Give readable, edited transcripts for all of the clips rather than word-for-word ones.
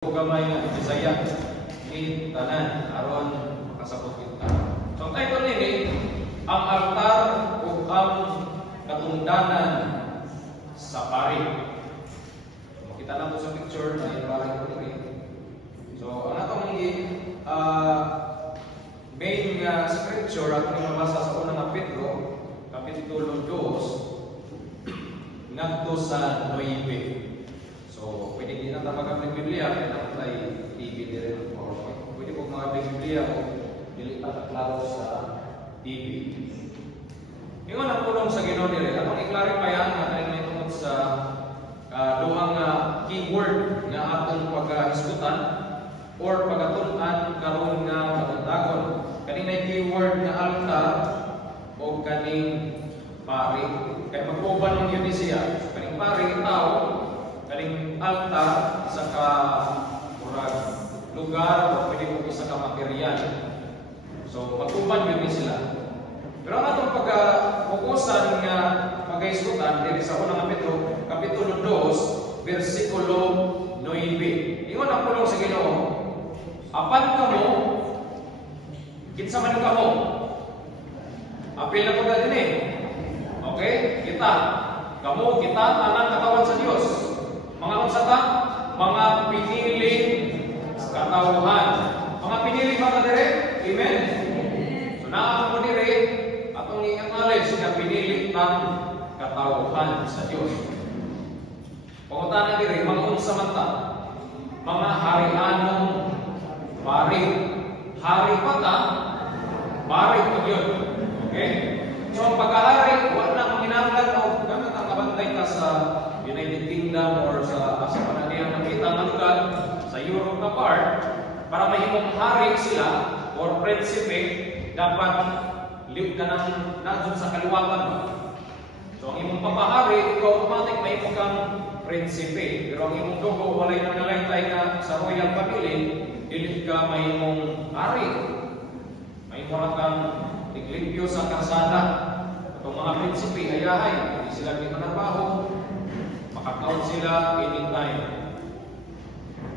gamay nga Bisaya ni tanan aron makasabot kita. So ang title nini ang altar ug ang katungdanan sa pari. Makita na to sa picture na pari ko diri. So ang atong main scripture atong mabasa sa unang nga Pedro kapitulo 2 ngadto sa 9. So, pwede din natin mag-abling Biblia, kaya natin tayo TV din o pwede po mag-abling Biblia o dilipat at klaro sa TV. Ngayon ang tulong sa Ginoo nila, atong i-clarify ang may tungkol sa duhang keyword nga atong paghisgutan or pagatunan karon nga magundagon. Kaning keyword nga altar o kaning pari. Kaya mag-uban ng yun siya. Kaning pari, tao, kaning altar sa murag lugar o pwede mo isa ka material. So mag-uban yun sila. Pero ang atong pagka-fokusan nga pag-isgutan diri sa unang Pedro kapitulo 2 bersikulo 9. Ingon ang pulong sa Ginoo. Apan kamo kinsa man kamo. Apil na ko dinhi. Okay? Kita tanan katawan sa Dios. Mga unsa ta? Mga piniling katawhan. Mga pinili ba dire? Amen. So naa mo dire atong i-acknowledge nga pinili tang katawhan sa Dios. Pangutan dire mga unsa man ta? Mga harianong pari. Hari pa ta? Pari pa gyud. Okay? So ang pagkahari wala na kinahanglan o gamit ang kabantay ka sa United Kingdom or sa pananiyang nakita ng lugar sa Europe na part para mahimong hari sila or prinsipe dapat liw ka ng nadun sa kaliwatan. So ang imong papahari ikaw automatic mahimong kang prinsipe, pero ang imong dugo walay nang nalaitay na sa royal family dili ka mahimong hari. Mahimong kang tiglimpyo sa karsada. Itong mga prinsipe ayahay hindi sila ginanabaho. Makakaon sila anytime.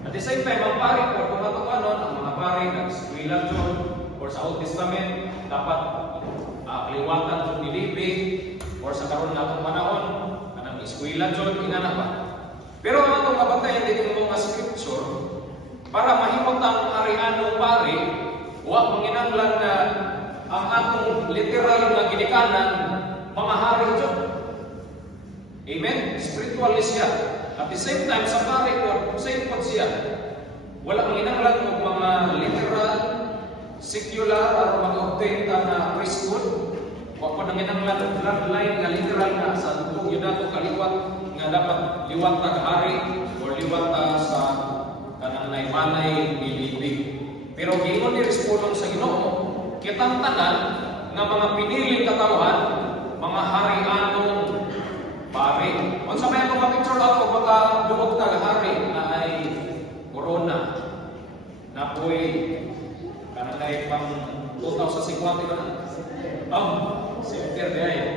At the same time, ang pari po, kung ito ang mga pari nag-eskwela dyan or sa Old Testament, dapat kaliwatan dyan nilibig or sa karoon na itong panahon, kanang eskwela dyan, inana pa. Pero ang itong kabantayan dito ng mga scripture, para mahimot ang harianong pari, huwag manginanglan na ang atong literal na ginikanan, mga hari dyan. Amen? Spiritual siya. At the same time, sa pari ko, same po siya. Wala ang inanglan o mga literal, secular, o mga obtenta na priesthood. Wala po nang inanglan o bloodline na literal na sa dugong yun nato kaliwat nga dapat liwat na hari o liwat sa kanang naimanay nilibig. Pero gingon ni respondong sa Ginoo, kitang tanan nga mga piniling katawhan, mga harianong pari. Kung sa may mga picture ako, baka dumog hari na ay corona. Na po'y kanangay pang 2050 na. September na yun.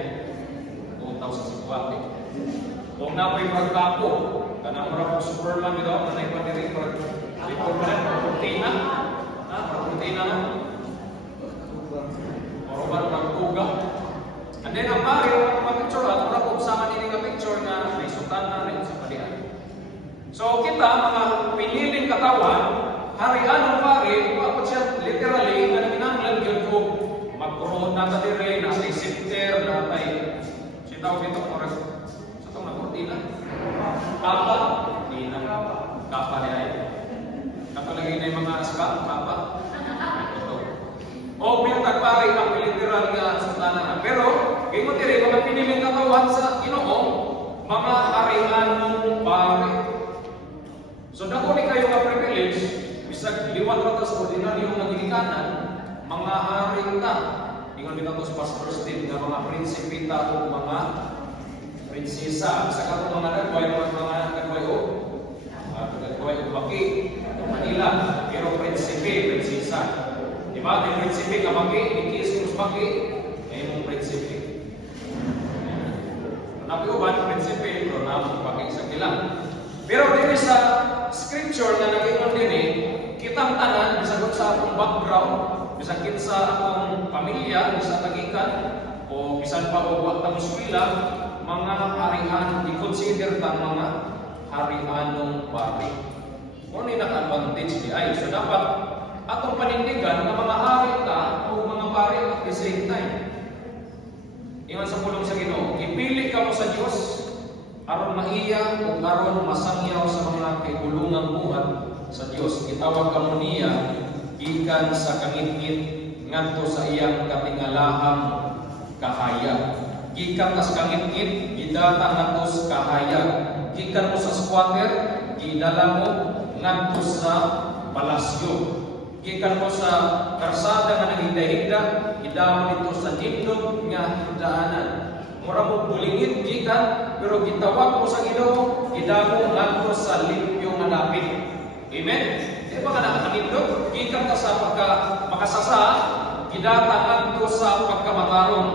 2050. Kung na po'y magkapo, kanang marapong super lang ito, kanay pa nire cortina. Cortina na. Oroban magkuga. And then ang pari, ang mga picture, at muna kung sama nila nga picture na may sultan na rin sa palihan. So kita, mga piniling katawan, harian ng pari, kung siya literally, na naginanglan yun ko, magkuroon na sa dire, nasa isipter, na tayo, siya tawag dito, sa itong nakortina. Kapa, hindi na kapa niya yun. Kapalagay na yung mga aspa, kapa. O pinatagpari ang literal nga sultanan. Pero, gingon diri mga piniling katawan sa Ginoo, mga harianong pari. So dako ni kayo nga privilege, bisag liwat ra ta sa ordinaryo nga ginikanan, mga hari ta. Ingon dito sa Pastor Steve nga mga prinsipita o mga prinsesa. Sa katong mga dagway o dagway o baki, Manila, pero prinsipe, prinsesa. Diba? Yung prinsipe ka baki, ikis baki, ay mong prinsipe. Napiuban, prinsipe, pero na mong baki sa kilang. Pero dito sa scripture na nag-ingon din kitang tanan, bisag sa akong background, bisag sa akong pamilya, bisag tagikan, o bisan pa o wag tang eskwela, mga harian, i-consider ta mga harianong pari. Kung ano naka-advantage di ay, so dapat atong panindigan na mga hari ta o mga pari at the same time. Ingon sa pulong sa Ginoo, ipili ka mo sa Dios aron maiya ug aron masangyaw sa mga kaigulungang buhat sa Dios. Gitawag ka mo niya gikan sa kangit-ngit ngadto sa iyang katingalahang kahaya. Gikan sa kangit-ngit gidata ngadto sa kahaya. Gikan mo sa squatter gidala mo ngadto sa palasyo. Gikan mo sa karsada nga naghinda-hinda idamo dito sa tindog nga daanan. Mura mo bulingit gikan pero gitawag mo sa Ginoo idamo ngadto sa limpyo nga dapit. Amen. Di ba kana kanindog gikan ka sa makasasa gidata ngadto sa pagkamatarong.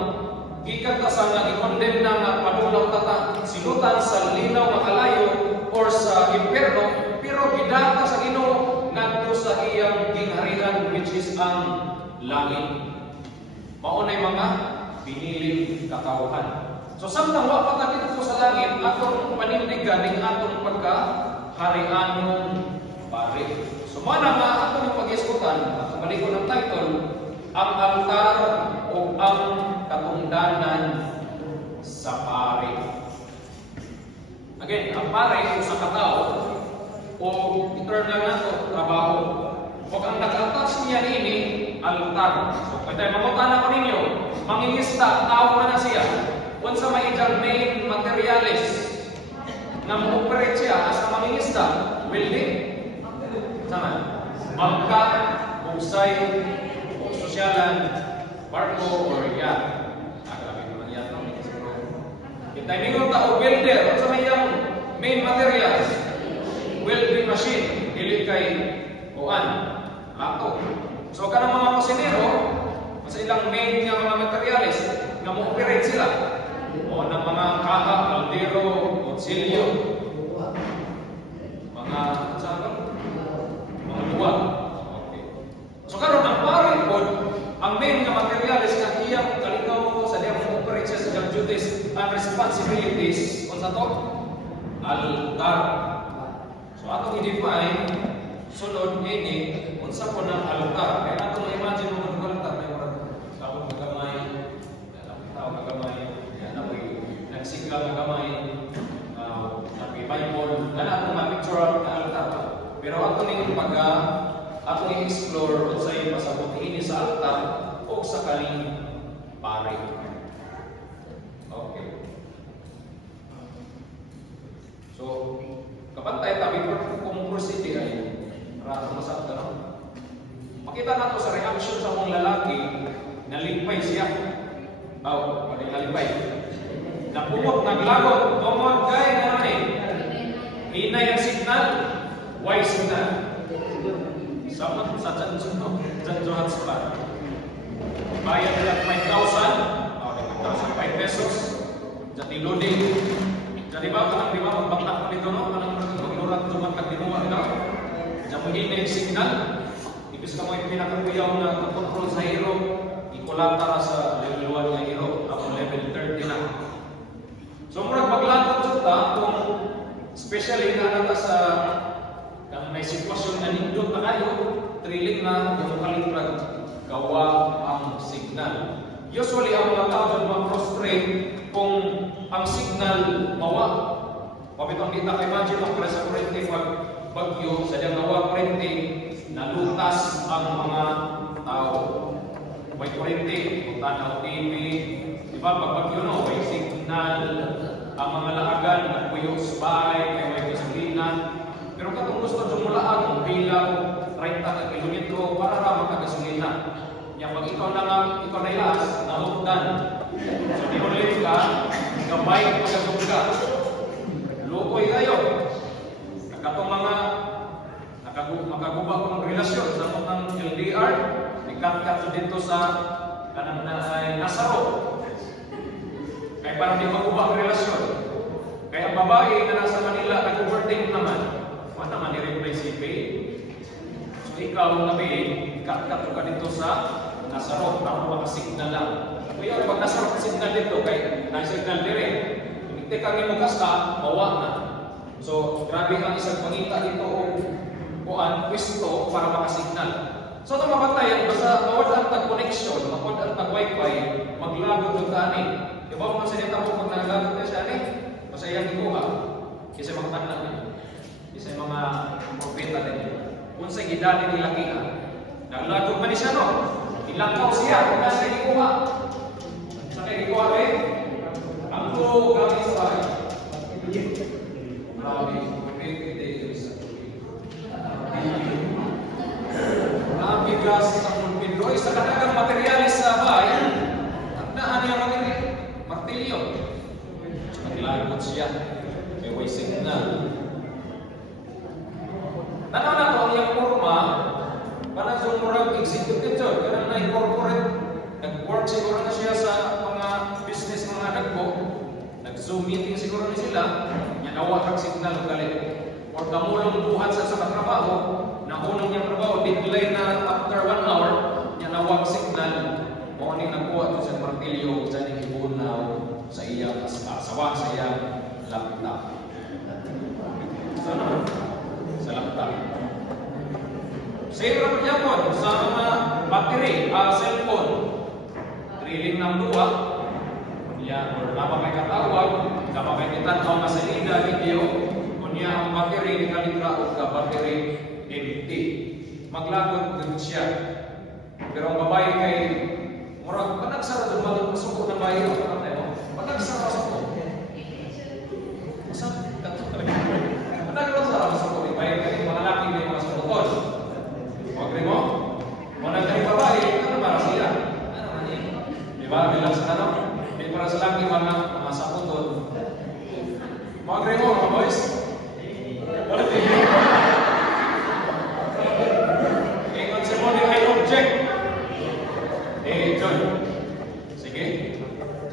Gikan ka sa nga i-condemn na nga padulaw tata silutan sa linaw nga kalayo or sa impierno pero gidata sa Ginoo ngadto sa iyang gingharian which is ang langit. Maunay mga piniling katawhan. So samtang wa pa ta dito sa langit atong panindigan ning atong pagkaharianong pari. So mana nga atong pag-iskutan atong balik-on ng title ang altar o ang katungdanan sa pari. Again, ang pari sa katao o eternal na to trabaho. O ang nag-attach niya ini altar. So pwede mangutan ako ninyo, mangingista, tao na siya. Kung sa may ijang main materialis na ma-operate siya as na mangingista, welding, sama, bangka, bugsay, sosyalan, barko, or yacht. Grabe naman yacht, no? Kita mingon ta o welder, kung sa may ijang main materials, welding machine, dili kay kuan, ato. So kanang mga kusinero, sa ilang main nga mga materials nga mo-operate sila. O ng mga kaha, kaldero, kutsilyo, mga sabi, mga luwag. Okay. So karon ang pari pod, ang main nga materials nga iyang kalikaw ko sa diyang mo-operate siya sa diyang duties and responsibilities kung sa to, altar. So atong i-define sunod ini unsa po ng altar. Kaya atong imagine mo ng altar may murag tawag nga gamay, tawag nga gamay, namoy nagsigla nga gamay, nabi Bible, kana atong ma-picture ang altar. Pero atong ning atong i-explore unsa yung pasabot ini sa altar o sa kaning pari. Okay. So kapantay tabi kung proceed ay para masakta no. Makita nato sa reaction sa mong lalaki na lipay siya. Aw, pwede nalipay. Napumot, naglagot, tumod kay nanay. Hinay ang signal, why signal? Sama sa Janjohan Spa. Bayad nila 5,000, 5 pesos. Jati loading. Jadi ba kanang di ba magbaktak pa dito no? Kanang maglurat duman kag dinuwa ito. Jamuhin na yung signal. Ibig ka mo yung pinakakuyaw na control sa hero. Ikulata sa level 1 na hero. Ako level 30 na. So murag maglagot ta kung especially na nata sa kung may sitwasyon na nindot na kayo, trilling na yung kalibrag gawa ang signal. Usually ang mga tao mag-prostrate kung ang signal mawa. Pabitong kita kay imagine ang presa kurente pag bagyo sa diyang nawa kurente nalutas ang mga tao. May kurente, tanaw TV, di ba pag bagyo no, may signal, ang mga laagan nagpuyo sa bahay, may gasolina. Pero katong gusto dumulaag ang bilang 30 ka kilometro para ra makagasolina. Yang pag ikaw na nga, ikaw na ilas, nahugdan. So di ulit ka, gabay pagkatong ka. Lukoy kayo. Katong mga makagubah kong relasyon sa mga LDR, ikat-kat dito sa kanang na Nasaro. Kaya parang di magubah ang relasyon. Kaya ang babae na nasa Manila, nag-overthink naman. naman i-reply si Pay. So ikaw na Pay, ikat-kat ka dito sa nasarok, ako signal lang. Kaya pag nasarok signal dito, kay na-signal dire, hindi ka rin mo kasta, mawa na. So grabe ang isang pangita dito o kuan, pwesto para makasignal. So ito mapatayan, basta mawad ang tag-connection, mawad ang tag-wifi, maglagot yung tani. Diba kung masalita mo pag naglagot na siya, basta yan ikuha. Kasi mga tanan na. Kasi mga propeta din. Kung sa gidali nila kina, naglagot man siya, no? Ilangkaw siya, kung nasa ikuha. Sa kaya ikuha rin, ang to gamit sa bahay. Grabe, bigas sa pulpito, sa kadagang materialis sa bahay, tandaan niya mga martilyo. Naglagot siya, may way signal. Tanaw na ito ang iyang forma, para sa murag executive job, kaya na incorporate, nag-work siguro na siya sa mga business mga nagbo, nag-zoom meeting siguro na sila, niya nawag ang signal ng galit. Or kamulong buhat sa katrabaho, na unang niyang trabaho, deadline na after 1 hour, niya nawag signal, morning nagkuha ito sa martilyo, dyan yung ibunaw sa iya, sawa sa iya, laptop. Sa laptop. Same naman niya po, sa mga battery, cellphone, drilling ng luwa, yan, or napakay katawag, napakay kitanaw na salida, video, kunya ang battery, kalitra o ka battery, empty. Maglagot din siya. Pero ang babae kay murag panagsara doon maging masuko ng bayo. Panagsara masuko. Saan? Panagsara masuko. Bayo kay mga laki may mga sukukon. Okay mo? Kung nagkari babae, ano para sila? Ano man yun? Diba? Bilang sa tanong, may para sa laki mga sakutod. Okay mo mga boys? Wala tingin. John. Sige.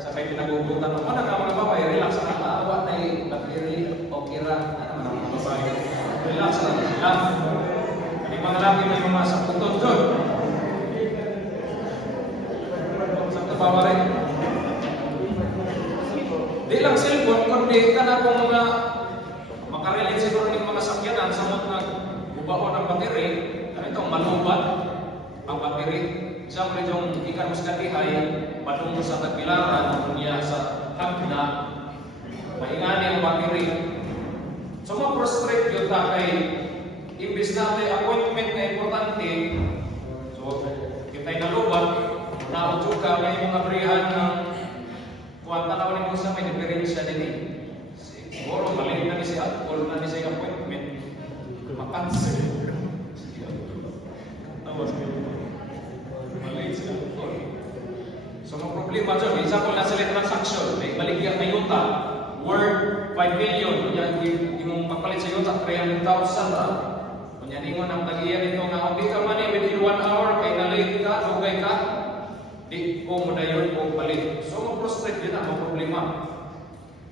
Sa may pinagugutan ng mga mga babae, relax na naawa na yung battery o kira. Ano mga babae? Relax na lang. Yung mga laki may mga saputon John. Sa tabawa rin. Di lang cellphone, kundi ka na kung mga makarelate siguro ng mga sakyanan sa mga gubaon ng battery. Ano itong malubat ang battery. Siyempre yung ikan mas katihay, patungo sa tagpilaran, niya sa hagna, maingani ang battery. So ma-frustrate yun ta kay imbis na may appointment na importante, so kita'y nalubat, naudyo ka, may mga brihan ng kuwanta na ulit mo sa may diferensya din eh. Siguro mali na ni si alcohol na ni siya appointment, makansel. Tawas ko. So, mga problema dyan, example na sila transaction, may baligyan na yuta, worth 5 million, yung pagpalit sa yuta, 300,000 na. Kung yan ingon ang tagiyan ito na, hindi ka man within 1 hour, kay na-late ka, lugay ka, di ko mo na yun kung palit. So, mag-frustrate din ang mga problema.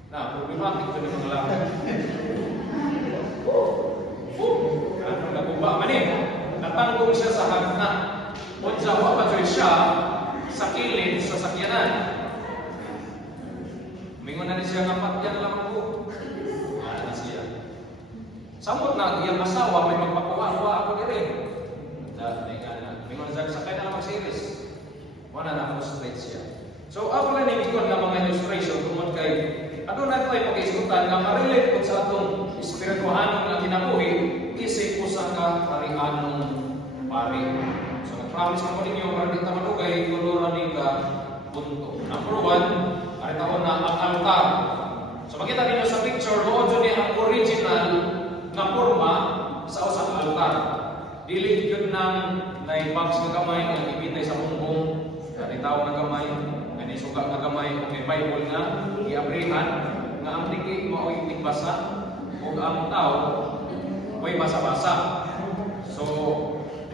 Na, problematic ito ng mga lahat. Ano na ba? Manin, natanggong siya sa hagna. Kung sa wapatoy siya, sa kilid, sa sakyanan. Mingon na siya nga patyan lang ko. Ano siya? Samot na, iyang asawa, may magpakuha ako din. Mingon na siya, sakay na lang mag-series. Wala na frustrate siya. So, ako lang nabigyan ng mga illustration tungkol kay ano na ito ay pag-iskutan nga ma-relate ko sa atong espirituhanong na kinabuhi isip ko sa kaharianong pari. So, nag-promise ako ninyo para di tayo malugay tuluran ni ka punto. Number 1, ari taon na ang altar. So, makita ninyo sa picture, doon dyan ang original na forma sa usang altar. Dili yun ng naibox na kamay na ibitay sa bumbong, na tao na kamay, na suga na kamay, o may Bible na iabrihan, nga ang tiki mao'y tigbasa, o ang tao may basa-basa. So,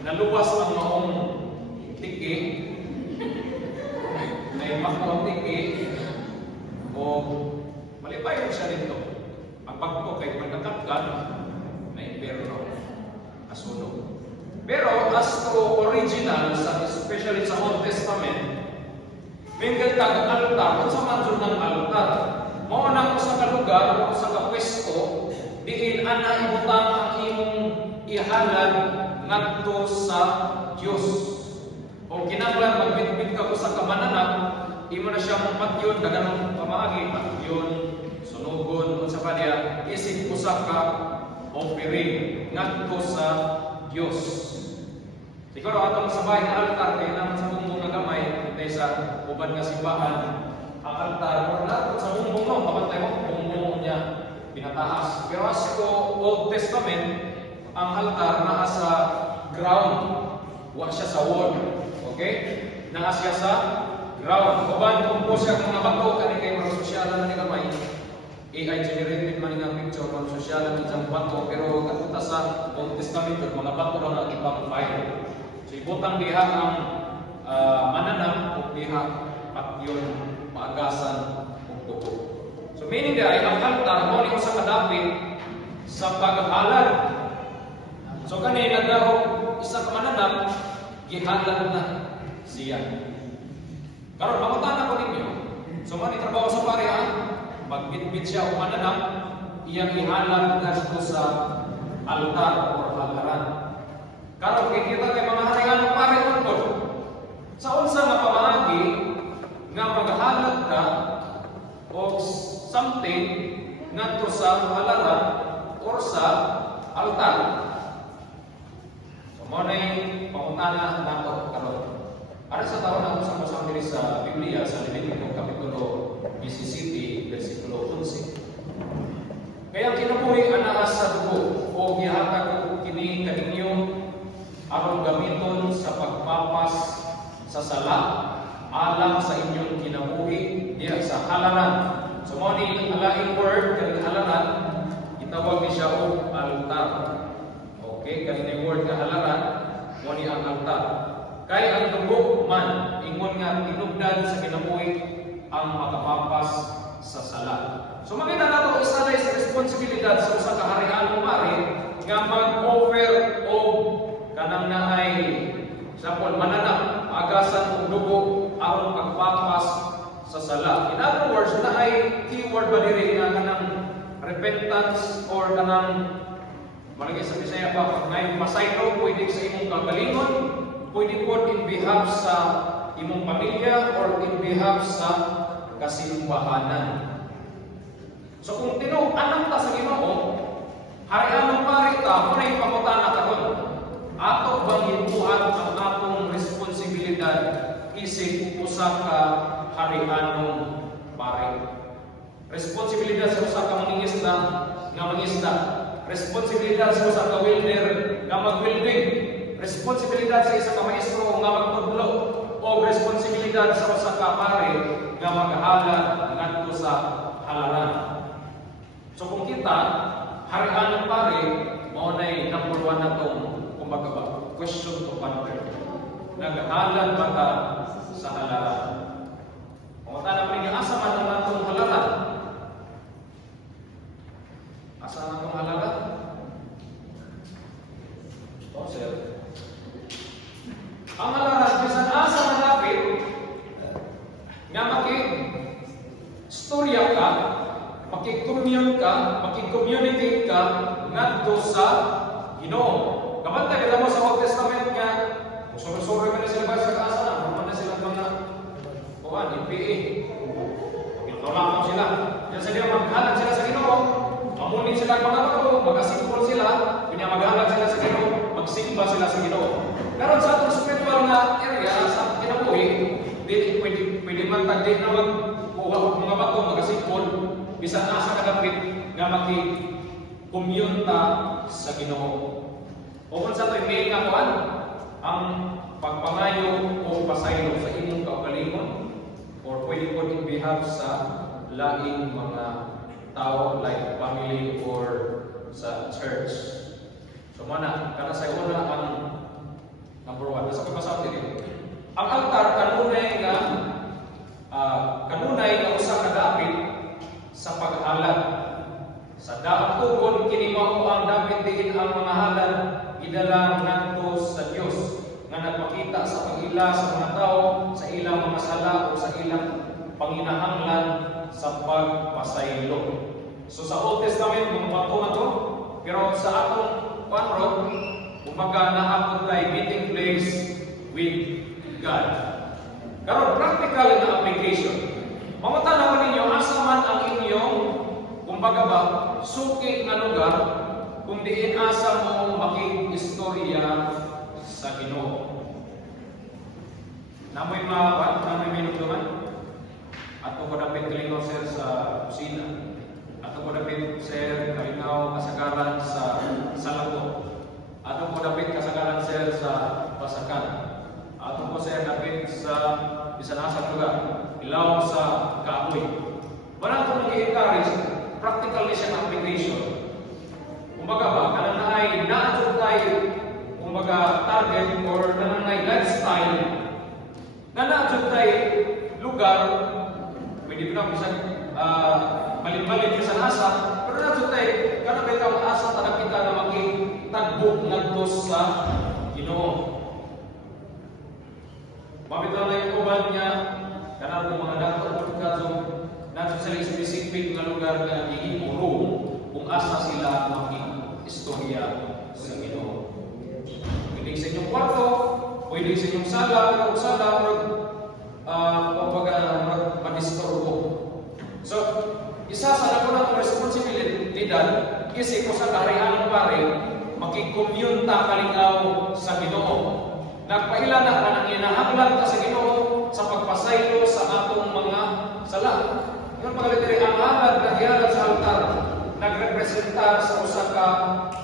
naluwas ang maong tiki, na imakawang tiki, o malipay siya dito. Ang pagpo kay pagkakatkan, na impero nasunog. Pero as to original, especially sa Old Testament, mingle tag altar, kung sa manjud ng altar, mao na sa kalugar o sa kapwesto, diin ana ibutang ang imong ihalad ngadto sa Dios. O kinahanglan magbitbit ka ko sa kamananap, imo na siya mong patyon, daganong pamaagi, patyon, sunugon, unsa pa diya, isig usa ka offering ngadto sa Dios. Siguro atong sabay na altar kay naman sa bumbong nga gamay, kay sa uban nga simbahan, ang altar or na sa bumbong mo, kapantay mo, bumbong niya pinataas. Pero as ko Old Testament, ang altar naa sa ground, wa siya sa wall. Okay? Naa siya sa ground. Uban kung po siya mga bato, kani kay mga sosyalan na gamay, AI generated man nga picture ng sosyalan ng bato, pero katuta sa Old Testament, mga bato lang ang ibang file. So ibutang diha ang mananam o diha patyon, paagasan o dugo. So meaning diha ang altar mo ni sa kadapit sa paghalad. So kanina daw isa ka mananam gihalad na siya. Karon makutan ko ninyo. So man trabaho sa pareha, magbitbit siya o mananam, iyang ihalad na sa altar o altaran. Karon kita kay mga harian pare ungkod. Sa unsa nga pamaagi nga maghalad ka o something ngadto sa halaran or sa altar. So mo nay pangutana nato karon. Para sa taon nato sa basang diri sa Biblia sa Levitico kapitulo 17 bersikulo 11. Kaya kinabuhi ana sa dugo o gihatag ko kini kaninyo aron gamiton sa pagpapas sa sala alang sa inyong kinabuhi diha sa halaran. So mo ni alaing word kani halaran gitawag ni siya og altar. Okay, kani word nga halaran mo ni ang altar. Kay ang dugo man ingon nga tinubdan sa kinabuhi ang makapapas sa sala. So makita nato isa na sa responsibilidad sa usa ka harian mari nga mag-offer o kanang naay sapol mananap agasan og dugo aron pagpapas sa sala. In other words, naay keyword ba diri nga kanang repentance or kanang malagay sa Bisaya pa ngay masayro pwede sa imong kagalingon, pwede po in behalf sa imong pamilya or in behalf sa kasimbahanan. So kung tinuod-anak ta sa Ginoo, harian pari ta mo na ipangutana karon. Ato bang himuan ang atong responsibilidad isig usa ka harianong pare? Responsibilidad sa usa ka mangingisda nga mangisda. Responsibilidad sa usa ka welder nga mag-welding. Responsibilidad sa isa ka maestro nga magtudlo. O responsibilidad sa usa ka pare nga maghalad ngadto sa halaran. So kung kita harian pare mao nay number 1 natong kumbaga question to ponder. Naghalad ba ta sa halaran? Kung ta na pring asa man ang natong halaran? Asa ang natong halaran? Oh, sir. Ang halaran bisan asa manapit nga maki-storya ka, maki-commune ka, maki-communicate ka ngadto sa Ginoo. Kapantay kita mo sa Old Testament nga, suro-suro man sila ba sa kaasa na, naman na sila mga NPA. Pagkitulakon sila. Yan sa diya maghalag sila sa Ginoo, mamunin sila mga bato, mag-asimpol sila, pinamaghalag sila sa Ginoo, magsimba sila sa Ginoo. Karon sa atong spiritual na area sa kinabuhi, pwede man tagdi na magkuha og mga bato, mag-asimpol, bisan asa kadapit nga maki-commune ta sa Ginoo. O kung sa ito'y may nga kuan, ang pagpangayo o pasaylo sa inyong kaugalingon or pwede po in behalf sa laing mga tao like family or sa church. So mana, kana sa una ang number 1. Nasa pagpasal din. Ang altar kanunay nga usa ka dapit sa paghalad. Sa daang tugon kini mao ang dapit diin ang mga halad gidala ngadto sa Dios nga nagpakita sa pag-ila sa mga tao sa ilang mga sala o sa ilang panginahanglan sa pagpasaylo. So sa Old Testament mga bato nga to, pero sa atong panro kumbaga naabot tayo meeting place with God. Karon practical na application. Mamutanaw ninyo asa man ang inyong kumbaga ba suki nga lugar kung diin asa mo makikistorya sa Ginoo. Namoy minutuman ato ko dapat kalingaw sir sa kusina. Ato ko dapat sir kalingaw kasagaran sa salato. Ato ko dapat kasagaran sir sa basakan. Ato ko sir dapat sa bisan asang lugar. Ilaw sa kahoy. Wala ito nag-i-encourage, practical na siyang application. Kumbaga ba, kananay naatod tayo, kumbaga target or kananay lifestyle, na naatod tayo lugar, pwede ko na bisan malin-malin yung sa asa, pero naatod tayo, kanabay ka asa talag kita na makitagbok nagto sa Ginoo. Mabitaw na yung kuban niya, karena kung mga dapat kaso natin sa specific na lugar na iimuro kung asa sila makikistorya sa Ginoo. Pwede sa inyong kwarto, pwede sa inyong sala, pero sala, madistorbo. So, isa sa nakunang responsibilidad kasi kung sa kaharian pare, makikommune ta kalingaw sa Ginoo. Nagpaila na ka ng inahanglan ka sa Ginoo sa pagpasaylo sa atong mga sala. Yung pagalitari ang alad na gihalat sa altar, nagrepresentar sa usa ka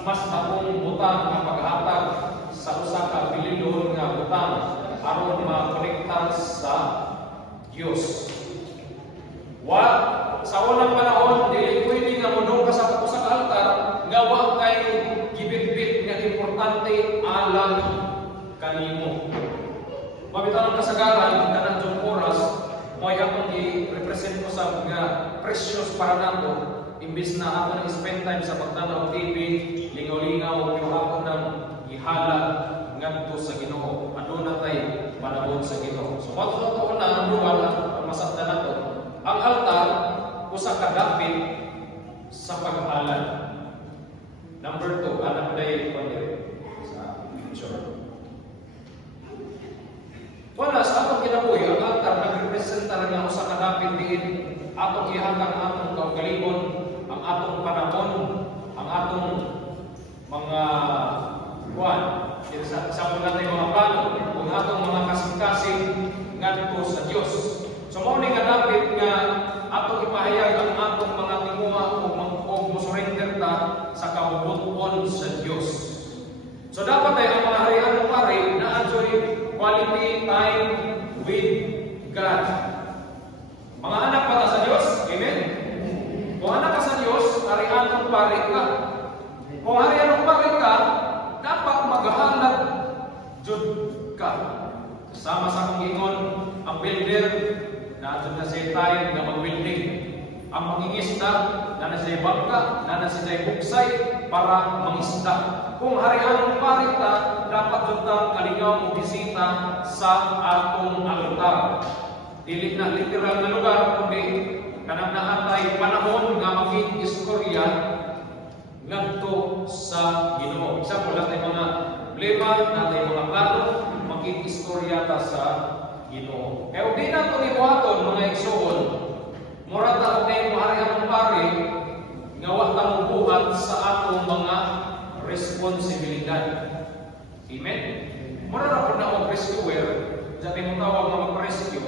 mas akong butang ang paghatag sa usa ka bililon nga butang aron makonektar sa Dios. Sa unang panahon, dili pwede nga modong ka sa usa ka altar nga wa kay gibit-bit nga importante alang kanimo. Mabitaw ng kasagaran kanang jud oras mo'y akong i-represent ko sa mga precious para nato imbis na ako nang spend time sa pagtanaw TV, lingaw-lingaw pero ako nang ihala ngadto sa Ginoo. Aduna tay panahon sa Ginoo. So mato na ang duwa ang masabtan nato. Ang altar usa ka dapit sa pag-alad. Number 2, anak day sa picture. Wala sa atong kinabuhi, ang altar nagrepresenta nga usa ka dapit diin atong ihatag ang atong kaugalingon, ang atong panahon, ang atong mga buwan, sa natin mga plano, ang atong mga kasing-kasing ngadto sa Dios. So mao ni nga dapit nga atong ipahayag ang atong mga tinguha o musurrender ta sa kabubuton sa Dios. So dapat ay ang mga harian pare na enjoy quality time with God. Mga anak pa sa Diyos, amen? Kung anak ka sa Diyos, harian ng pare ka. Kung harian ng pare ka, dapat maghahanap jud ka. Sama sa kong ingon, ang builder, na jud na siya time na mag-building. Ang mangingisda, na na siya bangka, na na siya buksay, para mangisda. Kung harian ng pare ka, dapat jud tang kalingaw mo bisita sa atong altar. Dili na literal na lugar kundi kanang naatay panahon nga makikistorya ngadto sa Ginoo. Example natay mga problema, natay mga plano, makikistorya ta sa Ginoo. Kaya di na to ibuhaton mga igsoon. Mura ta og nay harian ng pare nga wa ta mobuhat sa atong mga responsibilidad. Amen? Mura na po na ang rescuer, dati mo tawag na mag-rescue,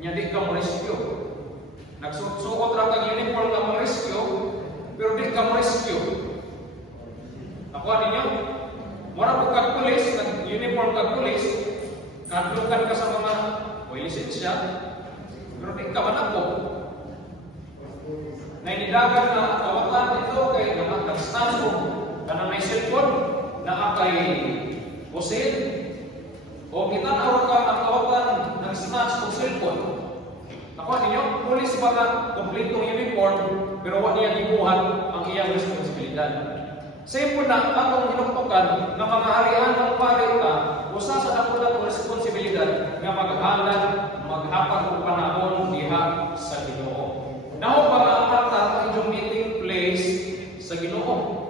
niya di ka mo-rescue. Nagsuot ra kang uniform na mag-rescue, pero di ka mo-rescue. Nakuha ninyo? Mura po kag pulis, nag-uniform kag pulis, kadlukan ka sa mga may lisensya, pero di ka manako. Nainidagan na kawatan ito kay nag-stand kanang may cellphone na akay kusin o kita na ka ang kawatan ng snatch ng cellphone. Nakuha ninyo, pulis ba na kompletong uniform pero wala niya gibuhat ang iyang responsibilidad. Same po na atong hinuktukan nga mga harian ng parita, usa sa dako natong responsibilidad nga maghalan, maghapag og panahon diha sa Ginoo. Naho pa ang altar ang inyong meeting place sa Ginoo.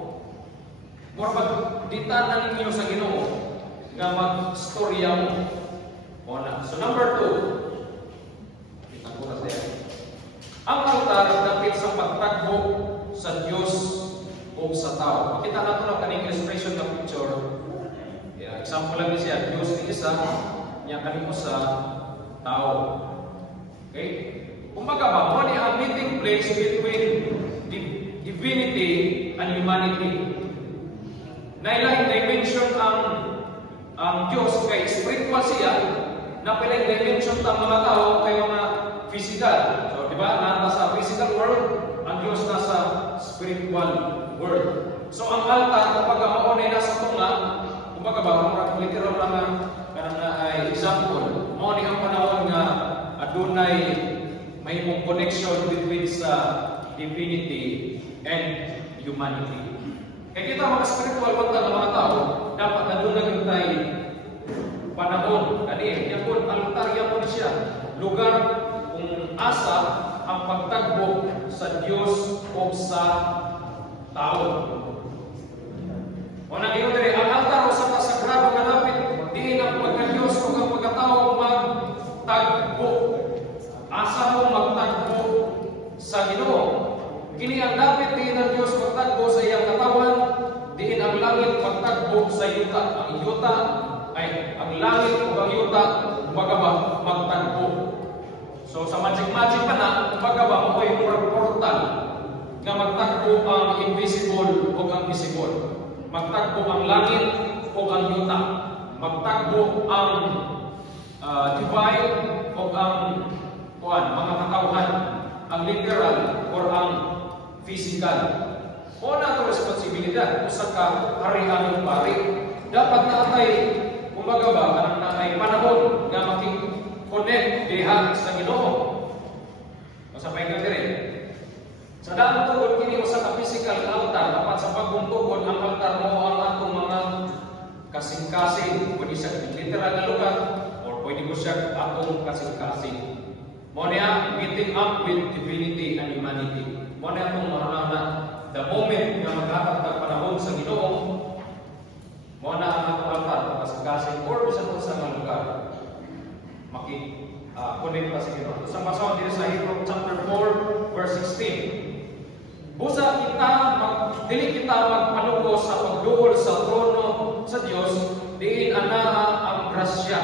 Morbag dita na ninyo sa Ginoo nga magstorya mo. Ona. So number 2. Kita ko na siya. Ang altar dapit sa pagtagbo sa Dios o sa tao. Makita natin ang kaning illustration ng picture. Yeah, example lang siya. Diyos ni isa, niya kanimo sa tao. Okay? Kumbaga ba, mo ni ang meeting place between divinity and humanity. Nailang dimension ang Diyos kay spiritual siya, na pilang dimension ta mga tao kay mga physical. So, di ba? Nasa sa physical world, ang Diyos nasa spiritual world. So ang altar kapag maunay nasa tunga, kumbaga ba murag literal na ay example. Mao ni ang panahon nga adunay may mong connection between sa divinity and humanity. Kaya kita mga spiritual bantang mga tao, dapat adunay tay panahon kani yapon altar yapon siya lugar kung asa ang pagtagbo sa Dios o sa tao. O nang diri ang altar sa sagrado nga dapit diin ang pagka-Dios o ang pagkatao magtagbo. Asa mo magtagbo sa Ginoo. Kini ang dapit diin ang Dios magtagbo sa iyang katawan, diin ang langit magtagbo sa yuta. Ang yuta ay ang langit o ang yuta kumbaga magtagbo. So sa magic pa na kumbaga ba mo ay portal nga magtagbo ang invisible o ang visible. Magtagbo ang langit o ang yuta. Magtagbo ang divine o ang mga katawhan. Ang literal o ang physical. O na ito responsibilidad kung sa kaharian ng pari. Dapat na atay kumbaga ba na ay panahon nga makikonnect diha sa Ginoo. Masapay ka din. Sa daang tugod kini usa ka physical altar dapat sa pagbuntugod ang altar mo ang atong mga kasing-kasing pwede siya literal na lugar or pwede mo siya atong kasing-kasing. Mo niya meeting up with divinity and humanity. Mo niya atong maranana the moment nga maghatag ka panahon sa Ginoo mo na ang atong altar kasing-kasing or bisan sa mga lugar connect pa sa Ginoo. Sa basahon din sa Hebrews chapter 4 verse 16. Busa dili kita magpanugo sa pagduol sa trono sa Dios, diin anaa ang grasya.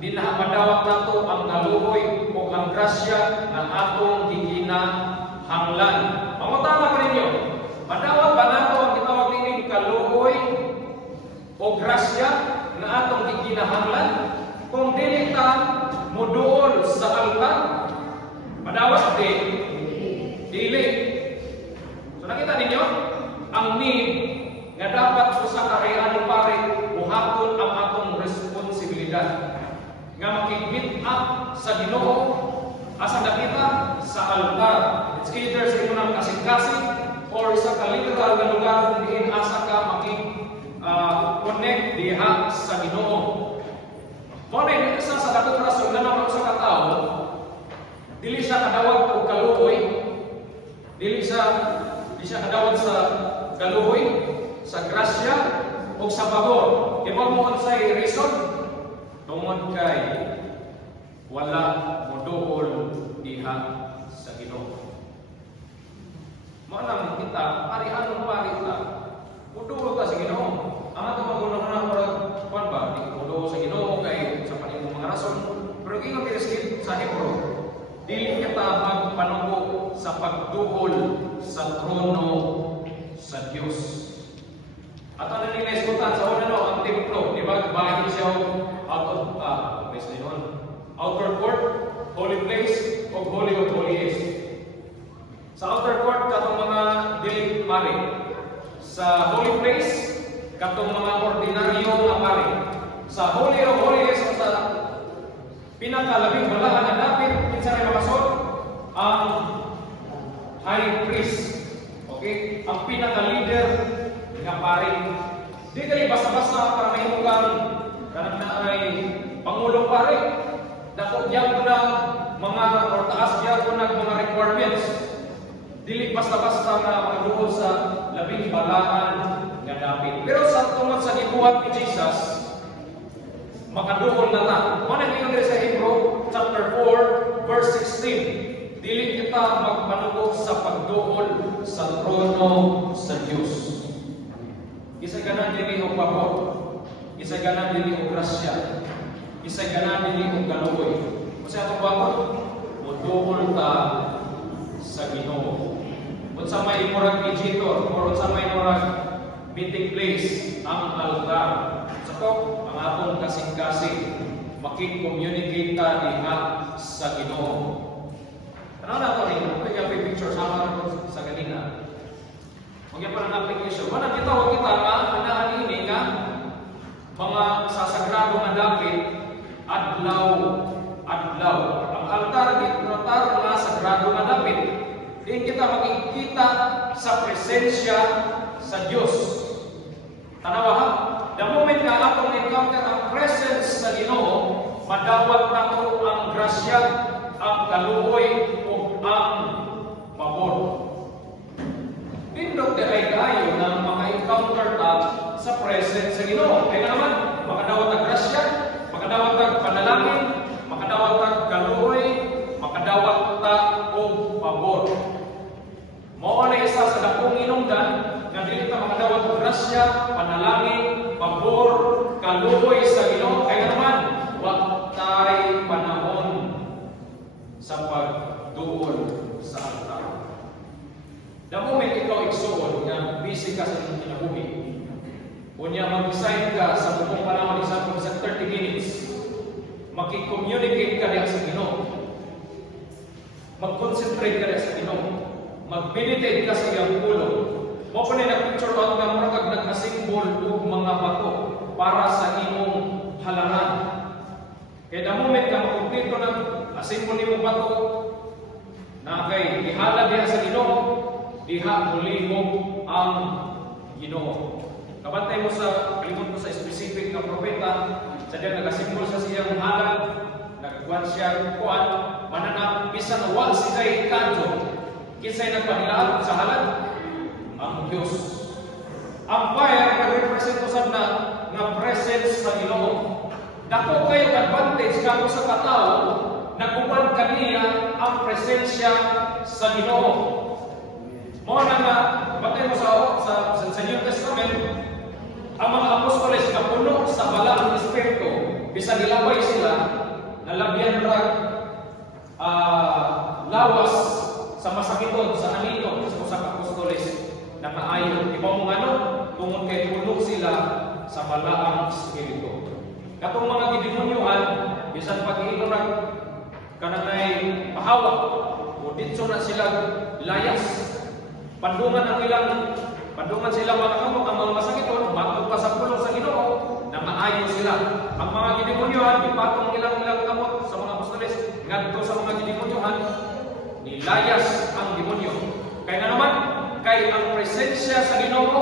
Di na madawat nato ang kaluoy o ang grasya na atong giginahanglan. Pangutana ko ninyo, madawat ba nato ang gitawag nining kaluoy o grasya na atong giginahanglan? Kung dili ta moduol sa altar, madawat dili. So nakita ninyo, ang need nga dapat sa kaharian pare buhaton ang atong responsibilidad nga makig-meet up sa Ginoo asa nakita sa altar. It's either sa imong kasing-kasing or sa kaliteral nga lugar diin asa ka makig-connect diha sa Ginoo. Mo na isa sa dakong rason nga naman sa katao dili siya kadawat og kaluoy, dili siya kadawat sa kaluoy, sa grasya o sa pabor. Iba mo unsay reason? Tungod kay wala moduol diha sa Ginoo. Mo nang kita parihan ng parita. Moduol ta sa Ginoo. Ang ato magunang kuan ba? Di moduol sa Ginoo kay sa panimong mga rason. Pero ingon diri sa Hebrew, dili kita magpanugo sa pagduol sa trono sa Dios. At ano nila iskutan sa una ang templo, di ba? Bahagi siya outer court, holy place, o holy of holies. Sa outer court, katong mga dili mari. Sa holy place, katong mga ordinaryo nga mari. Sa holy of holies, sa pinakalabing balahan na dapit, kinsa rin makasod, ang high priest. Okay? Ang pinaka-leader nga pari. Di kali basta-basta para mahimugang kanang na ay pangulong pari. Dako diyan na mga or taas diyan na mga requirements. Dili basta-basta na magduol sa labing balaan nga dapit. Pero sa tungod sa gibuhat ni Jesus, makaduol na ta. Mana ni sa Hebrew chapter 4 verse 16. Dili kita magpanugo sa pagduol sa trono sa Dios. Isa ganan dili og pabor. Isa ganan dili og grasya. Isa ganan dili og kaluoy. Kasi atong bakod, muduol ta sa Ginoo. Unsa may murag mediator or unsa may murag meeting place ang altar. Sakop ang atong kasing-kasing makik-communicate ta diha sa Ginoo. Ano na to rin? Kaya picture sama sa kanina. Huwag pa ng application. Wala kita, huwag kita nga, anaan ini nga, mga sasagrado nga dapit, adlaw. Ang altar, nga sagrado nga dapit, di kita makikita sa presensya sa Diyos. Tanawa ha? The moment na atong encounter ang presence sa Ginoo, madawat nato ang grasya, ang kaluoy, o ang pabor. Pindot ay kayo na maka-encounter ta sa presence sa Ginoo. Kaya naman, makadawat ang grasya, makadawat ang panalangin, makadawat ang kaluoy, makadawat ta og pabor. Mao na isa sa dakong inungdan nga dili ta makadawat og grasya, panalangin, pabor, kaluoy sa Ginoo. Kaya naman, wa tay panahon sa pagduol sa altar. The moment ikaw igsuon nga busy ka sa inyong kinabuhi, unya mag-decide ka sa buong panahon, example sa 30 minutes, makikommunicate ka diha sa Ginoo, mag-concentrate ka diha sa Ginoo, mag-meditate ka sa iyang pulong. Mo pa na picture out nga murag nagkasimbol og mga bato para sa imong halangan. Kaya the moment ka makumpleto ng asimbol nimo bato na kay ihala diha sa Ginoo, diha mulihog ang Ginoo. Kabantay mo sa kalimot mo sa specific na propeta, sa diya nagasimbol sa siyang halad, nagkuhan siya kuan, mananap bisan wal sikay kadto. Kinsay nagpanilaan sa halad? Ang Dios. Ang fire nagrepresent usab na nga presence sa Ginoo. Dako kayo advantage kamo sa katao, naguban kaniya ang presensya sa Ginoo. Mo na nga, batay mo sa New Testament, ang mga apostoles na puno sa balang Espiritu, bisan nilaway sila, nalabyan rag lawas sa masakiton, sa anino, sa usang apostoles na maayon. Iba mo nga tungod kay puno sila sa balang Espiritu. Katong mga gidemonyohan, bisan pag-iito rag kananay pahawak, o ditso na sila layas. Pandungan sila mga kamok ang mga masakiton, matog pa sa pulong sa Ginoo, na maayon sila. Ang mga gidemonyohan, ipatong ilang kamot sa mga apostoles, ngadto sa mga gidemonyohan, nilayas ang demonyo. Kaya naman, kay ang presensya sa Ginoo,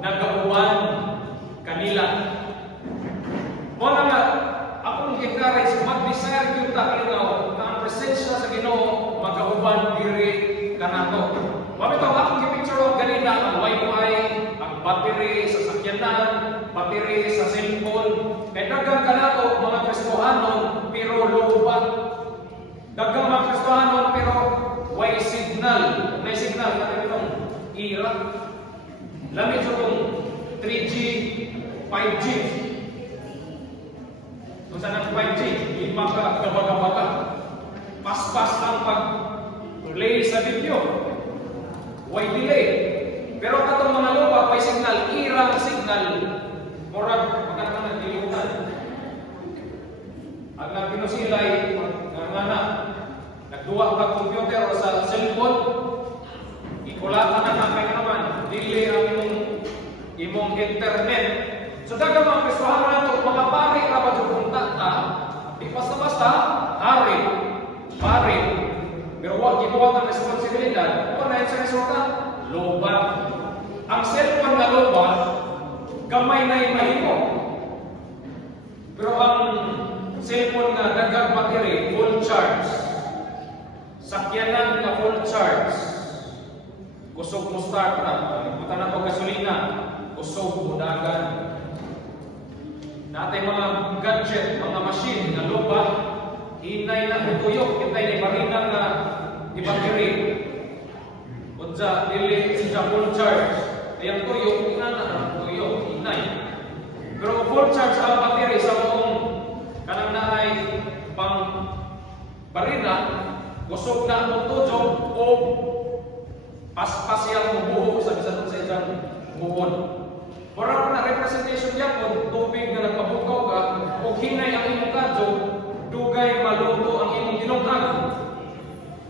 nagauwan kanila. Muna nga, akong encourage, mag-desire yung takinaw na ang presensya sa Ginoo, magauwan diri kanato. Mabitaw akong gipicture of ganina ang Wi-Fi, ang battery sa sakyanan, battery sa cellphone. Kaya dagang kanato mga Kristohanon pero lubat. Dagang mga Kristohanon pero way signal. May signal na itong ira. Lamit itong 3G, 5G. Kung saan ang 5G, hindi maka-gabaga-baga. Pas-pas ang pag-play sa video. Way delay. Pero katong mga lupa, may signal, irang signal. Murag, magkano na nilimutan. Ang nagpinusilay, nagduwa ka computer o sa cellphone, ikulatan na kaya naman, delay ang imong internet. So dagang mga Kristohanon nato, mga pari ka ba punta ta? Di basta-basta, hari, pari. Pero wag gibuhat ang responsibilidad, kung na yung resulta, lobat. Ang cellphone na lobat, gamay na mahimo. Pero ang cellphone nga daghang battery, full charge. Sakyanan nga full charge. Kusog mo start na, kalimutan na ko gasolina, kusog mo dagan. Natay mga gadget, mga machine na lupa, hinay na utuyok, hinay na marina na di battery. Unsa dili sa full charge. Ayang tuyok, tuyok, hinay. Pero full charge ang battery sa buong kanang naay pang barina, kusog na ang tutok o paspas yang buhok sa bisan sa isang buhon. Mura po na representation niya po, tubig na nagpabukaw ka, o hinay ang imong kadyo, dugay maluto ang imong ginungkag.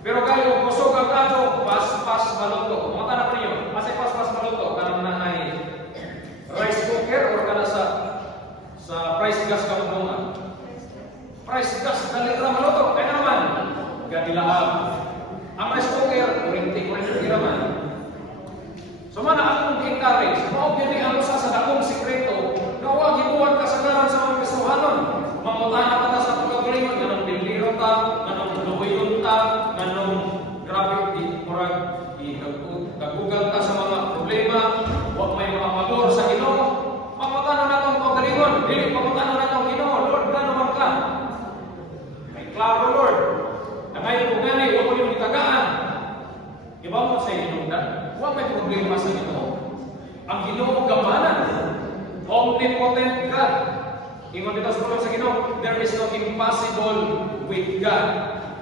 Pero kayo, kusog ang kadyo, paspas maluto. Mga tanap ninyo, kasi paspas maluto, kanang naay rice cooker or kana sa rice gas kamunungan. Rice gas, dali ra maluto, kaya naman, gadilaab. Ang rice cooker, 40 naman. So mana akong encourage, mao gyud ang usa sa dakong sekreto na wa gibuhat kasagaran sa mga Kristohanon. Mangutana ta sa pagkabulingon nganong bildiro ta, nganong lubuyon ta, nganong grabe di murag gagugal ta sa mga problema, wa may mga pagor sa Ginoo. Mangutana naton pagkabulingon, dili mangutana naton Ginoo, Lord ngano man ka? May klaro Lord. Angay ko gani wa ko yung itagaan. Iba mo sa inundan. Huwag may problema sa Ginoo. Ang Ginoo gamanan. Omnipotent God. Ingon dito sa Ginoo, there is no impossible with God.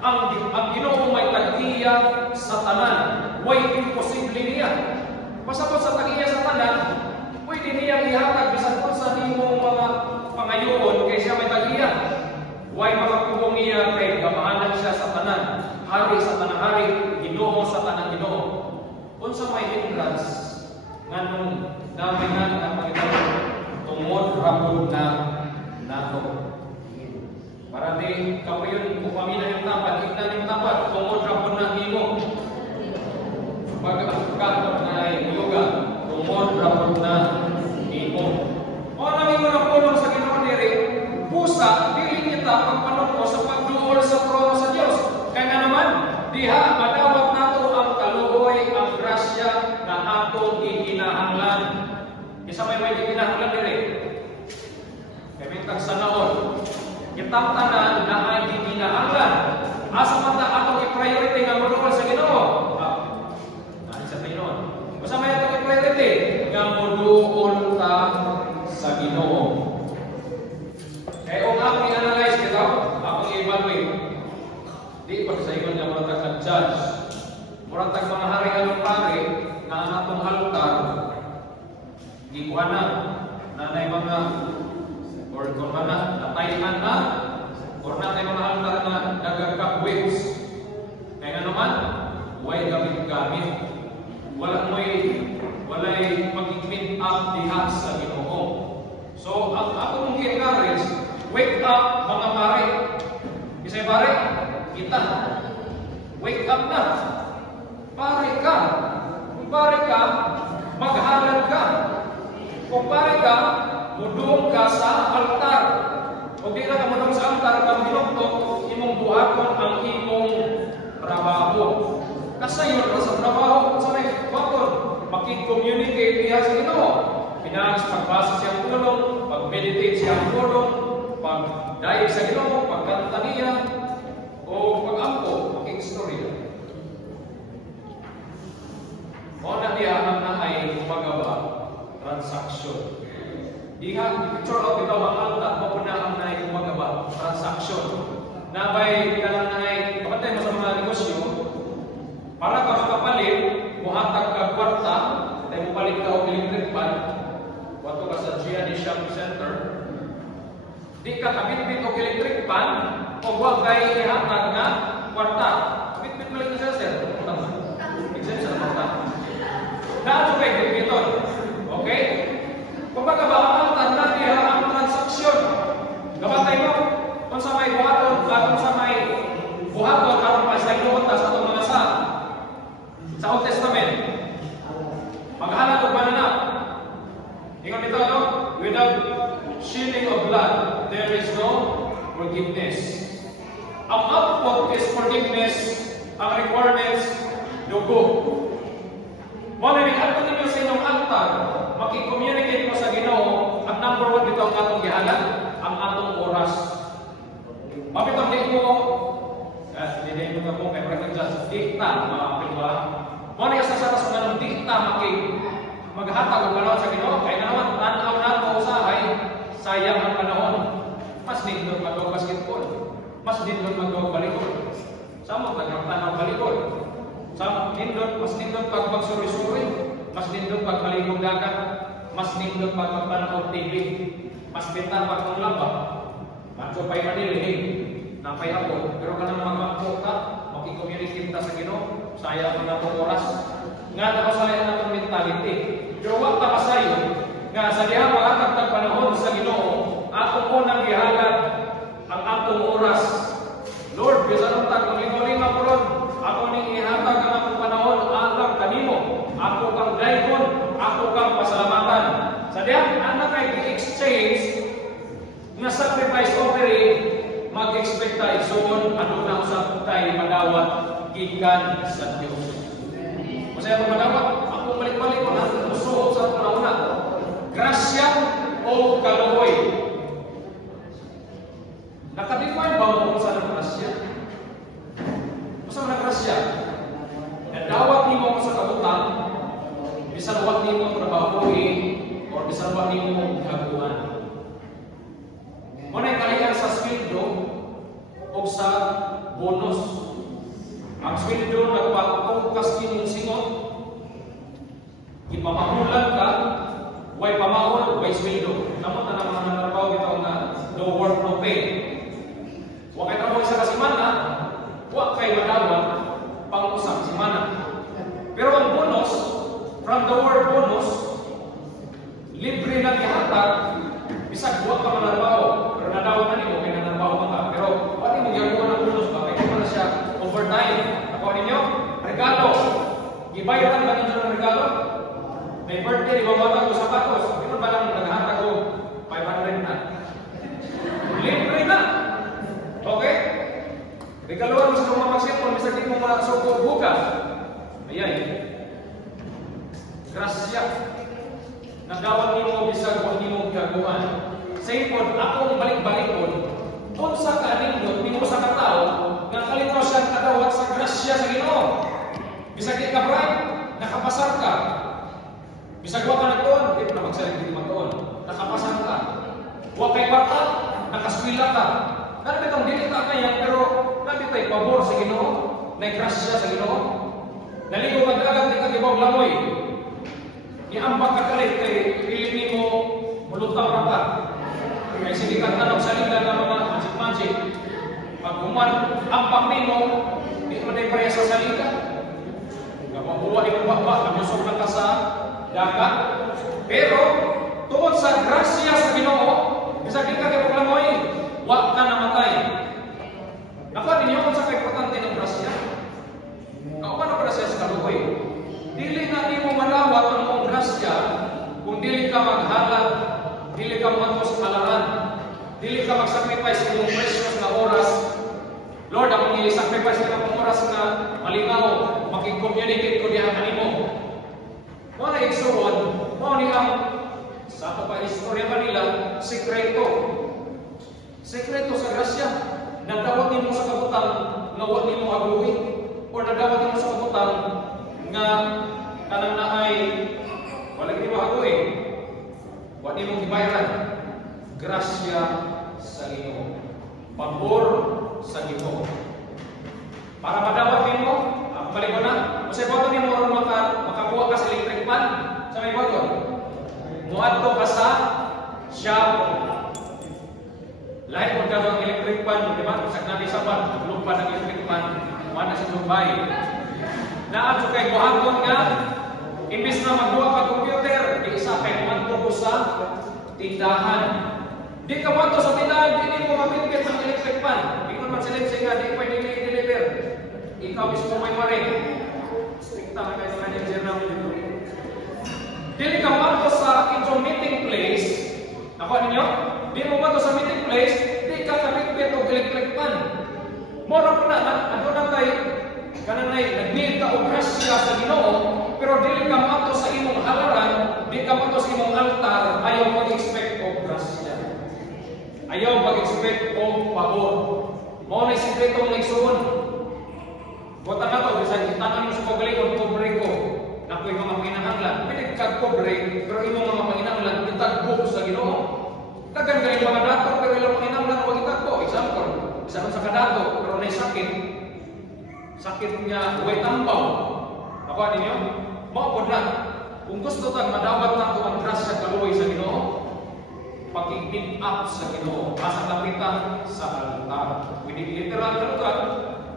Ang Ginoo may tagiya sa tanan. Way imposible niya. Pasapot sa tagiya sa tanan, pwede niya ihatag bisan po sa imong mga pangayoon kay siya may tagiya. Way makakubong niya kay gamahanan siya sa tanan. Hari sa tanang hari, Ginoo sa tanang Ginoo. Unsa may hindrance nganong namin na Panginoon tungod rapod na nato. Para di kapayon upamina yung tapat, ignan yung tapat, tungod rapod na imo. Pag-agkato na yoga, tungod rapod na imo. O nang imo na puno sa Ginoo diri, pusa, dili kita pagpanungko sa pagduol sa trono sa Dios. Kaya naman, diha madawat nato ang kaluoy, ang grasya na ato gikinahanglan. Isa may gikinahanglan diri. Kaya may tagsanaon. Kitang tanan na ay gikinahanglan. Asa man ta ato i-priority nga moduol sa Ginoo? Sa Panginoon. Basta may ato i-priority nga moduol ta sa Ginoo. Kaya kung ako i-analyze kita, ako i-evaluate. Di pa sa ingon nga murag nag-judge. Murag tag mga hari-halong pare na anatong altar gikuhanan nanay mga or kung mana natayan na or natay mga altar na nagagkapwits. Kaya nga naman, way gamit-gamit. Walay pag-clean up diha sa Ginoo. So, ang ako mong i-encourage, wake up mga pare. Isa'y pare, kita. Wake up na. Pare ka. Kung pare ka, maghalad ka. Kung pare ka, mudong ka sa altar. Kung di na ka mudong sa altar, kang ginugtok, imong buhaton ang imong trabaho. Kasayon ka sa trabaho, sa may buhaton, makik-communicate niya sa Ginoo. Pinahas pagbasa siyang tulong, pag-meditate siyang tulong, pag-dayag sa Ginoo, pagkanta niya, o pag-ampo, makik-storya. O na diya ang na ay magawa, transaksyon. Diha, picture of ito, ang alta, mapunaan na ay magawa, transaksyon. Nabay, kalang na ay, kapatay mo sa mga negosyo, para ka makapalit, muhatag ka kwarta, tayo mo palit ka o electric pan, wato ka sa Gianni Shopping Center, di ka kabitbit o electric pan, o huwag kayo ihatag na kwarta. Kabitbit mo lang isa, sir. Exemption na kwarta. Naano kayo bitbiton? Okay? Kung baga ba, ang altan na diha ang transaksyon. Gabatay mo, kung sa may buhaton, kung sa may buhaton, karon pa sa inuutas sa itong mga sa Old Testament. Maghanap o bananap. Ingon dito, no? shedding of blood, there is no forgiveness. Ang output is forgiveness, ang requirements, dugo. Muna rin, ato ninyo sa inyong altar, makicommunicate mo sa Ginoo, ang number one dito ang atong gihalan, ang atong oras. Mabitang di mo, hindi mo ka po, kaya parang just dikta, mga kapilwa. Muna yung sasaras mo ng dikta, maghatag ang panahon sa Ginoo, kaya naman, tanaw na mo usahay, sayang ang panahon. Mas nindot mag-basketball, mas nindot mag-balikod. Samot nagtanaw balikod. Mas nindot pag magsuri-suri, mas nindot pag maligong dagat, mas nindot pag magpanahon TV, mas pintar pag manglaba, macho pa'y manilihig, napay ako, pero ka nang magmangko ka, makicommunicate ta sa Ginoo, sayang ang atong oras, nga nakasayang ang atong mentality. Pero wag ta kasayo, nga sa diha makatagtag panahon sa Ginoo, atong unang gihalan ang atong oras. Lord, bisan ang tag, maling-maling ako ron, ako ning ihatag ang atong panahon, alam kanimo, ako kang daikon, ako kang pasalamatan. Sa diyan, anak kay exchange nga sacrifice offering, mag-expectation, ano na usap tayo madawat, gikan sa Diyos. Masaya mo madawat, ako balik-balik ko na, musuot sa panahon, grasya o kaluoy. Nakadefine ba mo kung saan ang grasya? Masa man ang grasya? Nadawat ni mo sa kabutan, bisan wag ni mo trabahuin, o bisan wag ni mo gaguan. Muna yung kalihan sa sweldo o sa bonus. Ang sweldo nagpapangkas kining singot, ipamahulan ka, way pamahol, way sweldo. Namun na naman ang narabaw ito na no work, no pay. Huwag kayo trabaho sa kasimana, huwag kayo madawat pang-usap simana. Pero ang bonus, from the word bonus, libre na ihatag, bisag huwag ka manarabaho, pero nadawat na niyo, kaya nanarabaho ka. Pero pati mo gagawa ng bonus ba, kaya mo na siya overtime. Nakuha ninyo? Regalo. Gibayaran ba ninyo ng regalo? May birthday, ibabatag ko sapatos. Ito ba lang naghatag ko 500 na? Libre na. Okay? Regaluhan mo sa mga magsipon, bisa di mo masuko bukas. Ayan. Grasya. Nagawat ni mo bisag huwag ni mo gaguhan. Sa ipon, akong balik-balikon, kung sa kanindot, ni mo sa katao, nga kalinaw siya kadawat sa grasya sa Ginoo. Bisag di ka bright, nakapasar ka. Bisag huwag ka nagtuon, di na magsalit di magtuon. Nakapasar ka. Huwag kay bata, nakaskwila ka. Nabi itong dili ka kaya, pero nabi ito'y pabor sa Ginoo, na grasya sa Ginoo. Naligo ka dagat, di ka gibaw lamoy. Iambak ka kalit, kay pilipin mo, mulutang ka pa. Kaya sige ka tanong sa linda ng mga magic-magic. Pag ambak mo, di mo na iparehas sa salida. Kapag buwa ni mababa, namusok na ka sa dagat. Pero, tungkol sa grasya sa Ginoo, bisa di ka gibaw lamoy, wag ka namatay. Nakuha ninyo kung sa importante ng grasya. Kauban ang grasya sa kalukoy. Dili na di mo malawat ang mong grasya kung dili ka maghalad, dili ka matos halaran, dili ka mag-sacrifice ng iyong precious na oras. Lord, ako i-sacrifice ka ng oras na malingaw, makikommunicate ko diyan kanimo. Mo na igsuon, mo ni ang sa istorya kanila, sekreto. Sekreto sa grasya. Nagdawat nimo sa kabutang nga wa nimo abuhi, o nagdawat nimo sa kabutang nga kanang naay wala gid mo abuhi. Wa nimo gibayaran. Grasya sa Ginoo. Pabor sa Ginoo. Para madawat nimo, ang balik na, kasi boto nimo ron makakuha ka sa electric pan, sa may boto. Muadto ka sa shop. Lahat mo ka ng electric pan, di ba? Sa nabi sa pan, lumpa ng electric pan, mana sa Dubai. Naadto kay buhaton nga, imbis na magduwa ka computer, di isa kay manto ko sa tindahan. Di ka manto sa tindahan, di mo mapinigit ng electric pan. Di ko man silipsi nga, di pwede deliver. Ikaw mismo may maring. Strikta ka kayo sa manager namin dito. Dili ka manto sa inyong meeting place. Nakuha ninyo? Di mo ba to sa meeting place, di ka kapitpit o electric pan. Mora po na, ano na tayo, kananay, nag-need ka o grasya sa Ginoo, pero dili ka mato sa imong halaran, di ka mato sa imong altar, ayaw mag-expect o grasya. Ayaw mag-expect o pabor. Mo na sikreto ng igsuon. Buta na to, bisan itangan mo sa pagalingon, pobre ko. Na ko'y mga pinahanglan. Pwede ka pobre, pero imong mga pinahanglan, itagbo sa Ginoo. Kaganda yung mga dato, pero ilang pinahanglan, huwag itagbo. Example, isa sa kadato, pero may sakit. Sakit niya, huwag tambaw. Nakuha ninyo? Maupod na. Kung gusto tag madawat na ito ang grasya kaluoy sa Ginoo, pag-i-pin up sa Ginoo, asa lapitan sa altar. Pwede literal na lugar,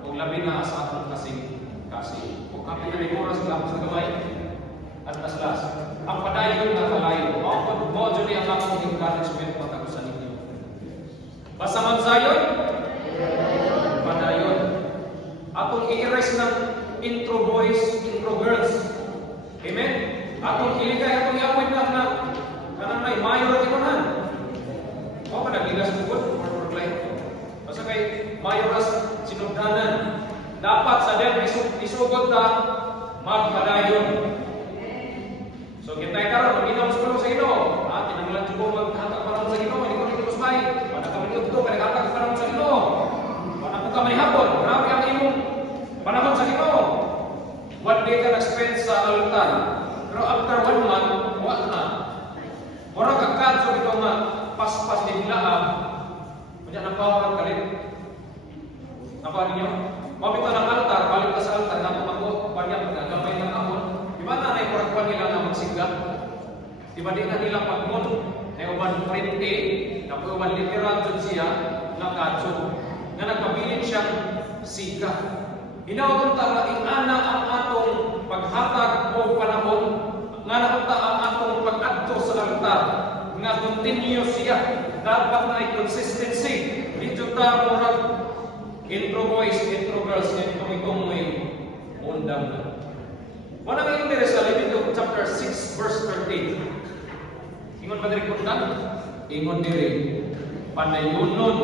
o labi na sa atong kasing. Kung kami na rin oras lang sa gamay, at naslas. Ang padayon na kalayo, mo dyan ang akong encouragement pagkakusan ninyo. Basta man sayon, padayon. Atong i-erase ng intro boys, intro girls. Amen? Atong iligay, atong i-awit lang na kanang may mayor at ikunan. O ka nagligas mo po, or play. Basta kay mayoras sinugdanan. Dapat sa den isugod na magpadayon. So kita karon mag-inom sa Ginoo. Kinahanglan jud mo maghatag panahon sa Ginoo, hindi ko nikusbay. Wala ka man udto kay hatag panahon sa Ginoo. Wala ko ka man hapon. Grabe ang imong panahon sa Ginoo. One day ka nag-spend sa altar. Pero after 1 month, wala na. Mura ka kadto bitaw nga paspas din laab. Kunya nang power kalit. Apa ninyo? Mabito ng altar, balik ka sa altar, nato banyak gamay ng amon. Di ba na naikuragpan nila na magsigla? Di ba di na nila pagmon? Ay uban printe, na po uban literal dyan siya, nakadso. Na nagpabilin siyang siga. Hinawag ta ingana ang atong paghatag o panahon, nga naunta ang atong pag-adto sa altar, nga continuous siya. Dapat na consistency. Dito ta murag intro boys, intro girls, itong may undang na. Wala nga interes sa dito, chapter 6, verse 13. Ingon ba diri kundang? Ingon diri, panayunon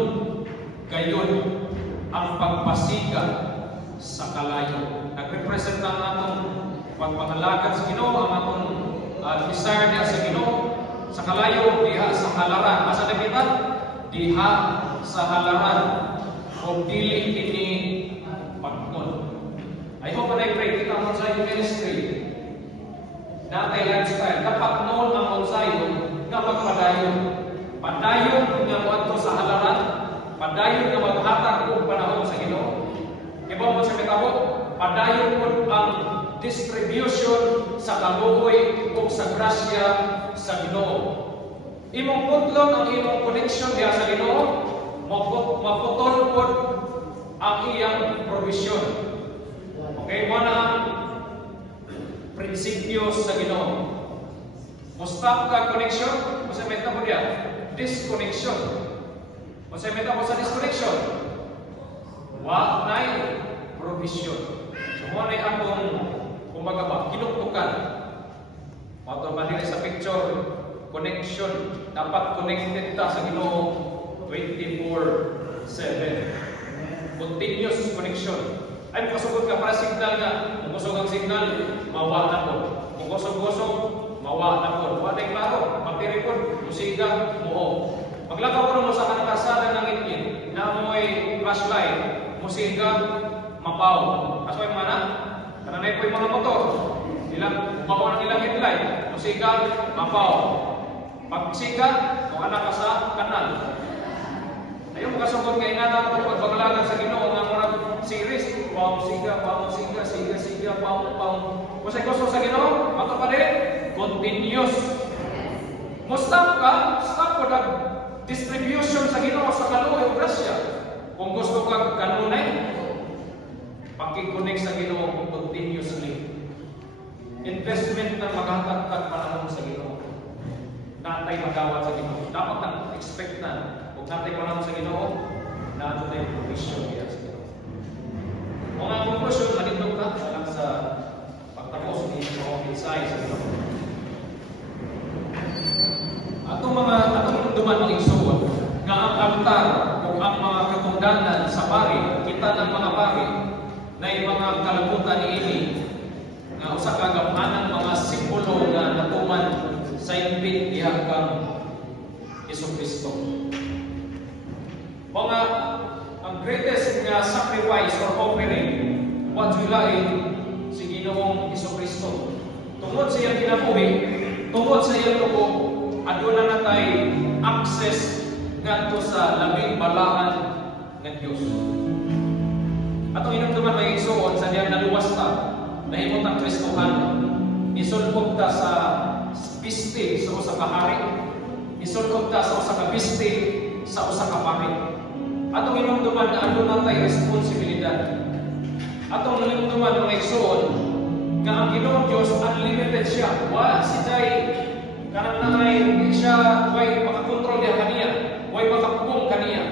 gayon ang pagpasiga sa kalayo. Nagrepresent ang atong pagpangalagad sa Ginoo, ang atong desire niya sa Ginoo, sa kalayo, diha sa halaran. Asa nakita? Diha sa halaran. O dili kini pagmon. I hope and I pray kita mo sa ministry. Natay lifestyle. Dapat noon ang onsayon nga magpadayon. Padayon nga moadto sa halaran. Padayon nga maghatag og panahon sa Ginoo. Iba mo sa mitabo, padayon pod ang distribution sa kaluoy o sa grasya sa Ginoo. Imong pudlon ang imong connection diha sa Ginoo. Maputol po ang iyang provision. Okay, mo na ang prinsipyo sa Ginoo. Mustap ka connection, masay meta mo diya. Disconnection. Masay meta mo sa disconnection. Wa nay provision. So mo na akong kumbaga ba kinuktukan. Mato man sa picture, connection. Dapat connected ta sa Ginoo 24/7. Continuous connection. Ay, kusog ka para signal nga. Kung kusog ang signal, mawa na po. Kung kusog-kusog, mawa na po. Wala klaro. Magtiripon, musiga, muho. Maglakaw ko mo sa kanakasada ng itin, na mo'y flashlight, musiga, mapaw. Kaso yung mana? Kananay po yung mga motor. Mapaw ng ilang headlight, musiga, mapaw. Pagsiga, kung anak ka sa kanal. Ayaw mo kasungkot kay nga naman pagbaglagan sa Ginoo ng mga series. Pao, siga, siga, pao. Kung sa'y gusto sa Ginoo, ato pa rin, continuous. Stop ko na distribution sa Ginoo sa kaluoy o grasya. Kung gusto ka kanunay, pakikonek sa Ginoo continuously. Investment na maghatag panahon sa Ginoo. Natay magawat sa Ginoo. Dapat ang expect na natay panahon sa Ginoo, nato tayo provision niya sa Ginoo. Mga conclusion, malindog na lang sa pagtapos ni mensahe sa Ginoo. Atong duman ng igsuon, altar o ang mga katungdanan sa pari, kita ng mga pari na yung mga kalabutan ni ini nga usa ka gamhanan mga simbolo nga natuman sa impit diha kang Jesucristo. Mga ang greatest nga sacrifice or offering what you like si Ginoong Jesucristo. Tungod sa iyang kinabuhi, tungod sa iyang dugo, aduna na tay access ngadto sa labing balaan nga Dios. Atong hinumduman may igsoon sa diyang naluwas ta, nahimot ang Kristohan, isulpog ta sa piste sa usa ka hari, isulpog ta sa usa ka piste sa usa ka pari. Atong hinumduman na aduna tay responsibilidad. Atong hinumduman mga igsoon nga ang Ginoong Dios unlimited siya. Wala si Jay kanang nangay hindi siya way makakontrol diha kaniya, way makapugong kaniya.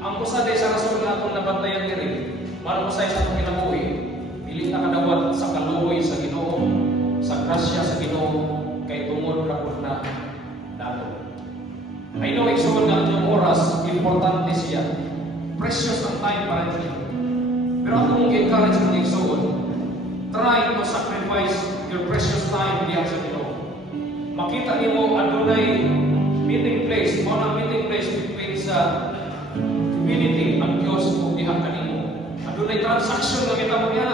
Ang usa day sa rason nga atong nabantayan diri, mano usay sa atong kinabuhi, dili na kadawat sa kaluoy sa Ginoo, sa grasya sa Ginoo kay tungod ra pud na nato. I know igsoon nga ang oras importante siya. Precious ang time para niya. Pero akong encourage mo igsoon, try to sacrifice your precious time diha sa Ginoo. Makita nimo adunay meeting place, mo ang meeting place between sa divinity ang Dios ug diha kanimo. Adunay transaction nga kita mo niya.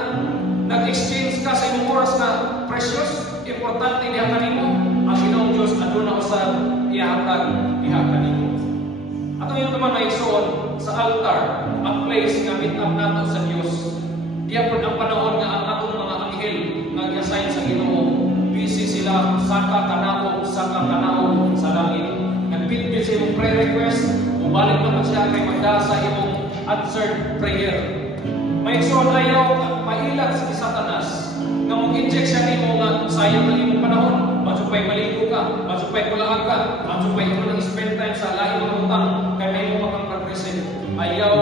Nag-exchange ka sa imong oras na precious, importante diha kanimo. Ang Ginoong Dios aduna usab ihatag diha kanimo. Atong yung naman na igsoon sa altar, ang place nga meet up nato sa Dios. Diya po ang panahon nga ang atong mga anghel nga gi-assign sa Ginoo. Busy sila saka kanao sa langit. Nagpitpit sa imong prayer request, mubalik naman siya kay magdasa imong answered prayer. May igsoon ayaw mailat si Satanas nga mag-inject siya nimo nga sayang na imong panahon. Magsupay maligo ka, magsupay kulaag ka, magsupay mo nang spend time sa lahi mga utang kay may mo makang represent. Ayaw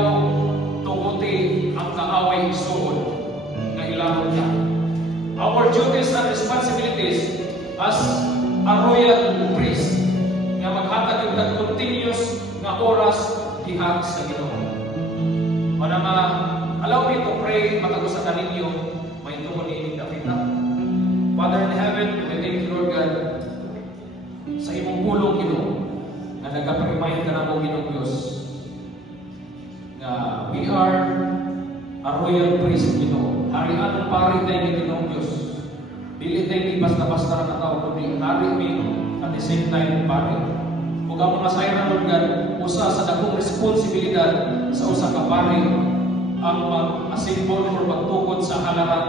tuguti ang kaaway igsoon nga ilamon ka. Our duties and responsibilities as a royal priest nga maghatag og continuous nga oras diha sa Ginoo. Manama, allow me to pray matag sa kaninyo may tungod ni David. Father in heaven, we thank you, Lord God, sa imong pulong Ginoo nga nagapa-remind ka namo Ginoong Dios nga we are a royal priest Ginoo. Harian ang pari tayo Ginoong Dios. Dili tayo basta-basta na tao kundi hari mi at the same time pari. Ug ang mga sayran Lord God, usa sa dakong responsibilidad sa usa ka pari ang mag-assemble or magtukod sa halaran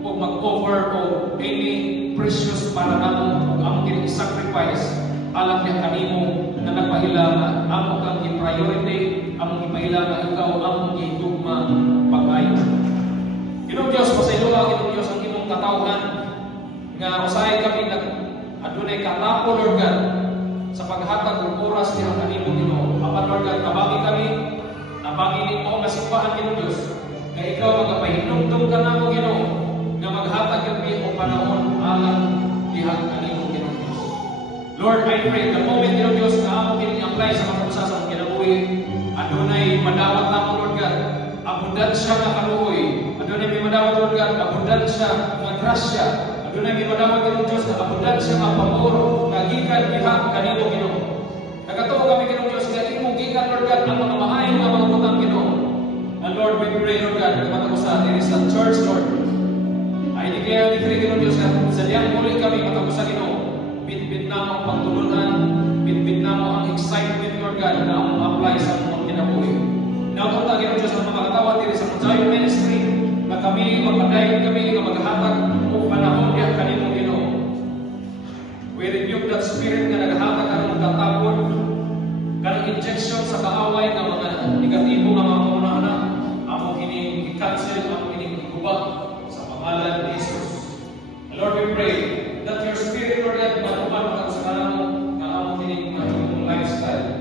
o mag-offer o any precious para namo ug ang sacrifice alam niya kanimo na nagpailangan amo kang i-priority, among ipailangan ikaw among gitugma pag-ayo. Ginoong Dios, pasayloa Ginoong Dios ang imong katawhan nga usahay kami nag adunay katapo Lord God sa paghatag og oras diha kanimo Ginoo. Apan Lord God, kabangi kami, nabangi nimo nga simbahan Ginoong Dios nga ikaw magapahinumdum ka namo Ginoo nga maghatag kami og panahon alang diha kanimo Ginoo Dios. Lord, I pray the moment Ginoo Dios nga amo kini apply sa mga usa sa kinabuhi, adunay madawat namo Lord God, abundansya nga kaluoy, adunay may madawat Lord God, abundansya nga grasya, adunay may madawat Ginoo Dios nga abundansya nga pamor nga gikan diha kanimo Ginoo. Nagatuo kami Ginoo Dios nga imong gikan Lord God ang mga maayong nga mga butang Ginoo. And Lord, we pray Lord God nga matag-usa diri sa church Lord. I declare Ginoo Dios nga sa diyang muli kami matag-usa Ginoo. Bitbit na mo ang pagtulunan, bitbit na mo ang excitement Lord God na ang apply sa mga kinabuhi. Napunta Ginoo Dios ang mga katawat diri sa Zion Ministry na kami magpadayon kami nga maghatag og panahon diha kanimo Ginoo. We rebuke that spirit nga naghatag kanang katapon, kanang injection sa kaaway nga mga negatibo nga mga pangunahana, amo kini i-cancel, amo kini i-gubag sa pangalan ni Jesus. Lord, we pray that your spirit Lord God matuman sa kanamo nga amo kini lifestyle.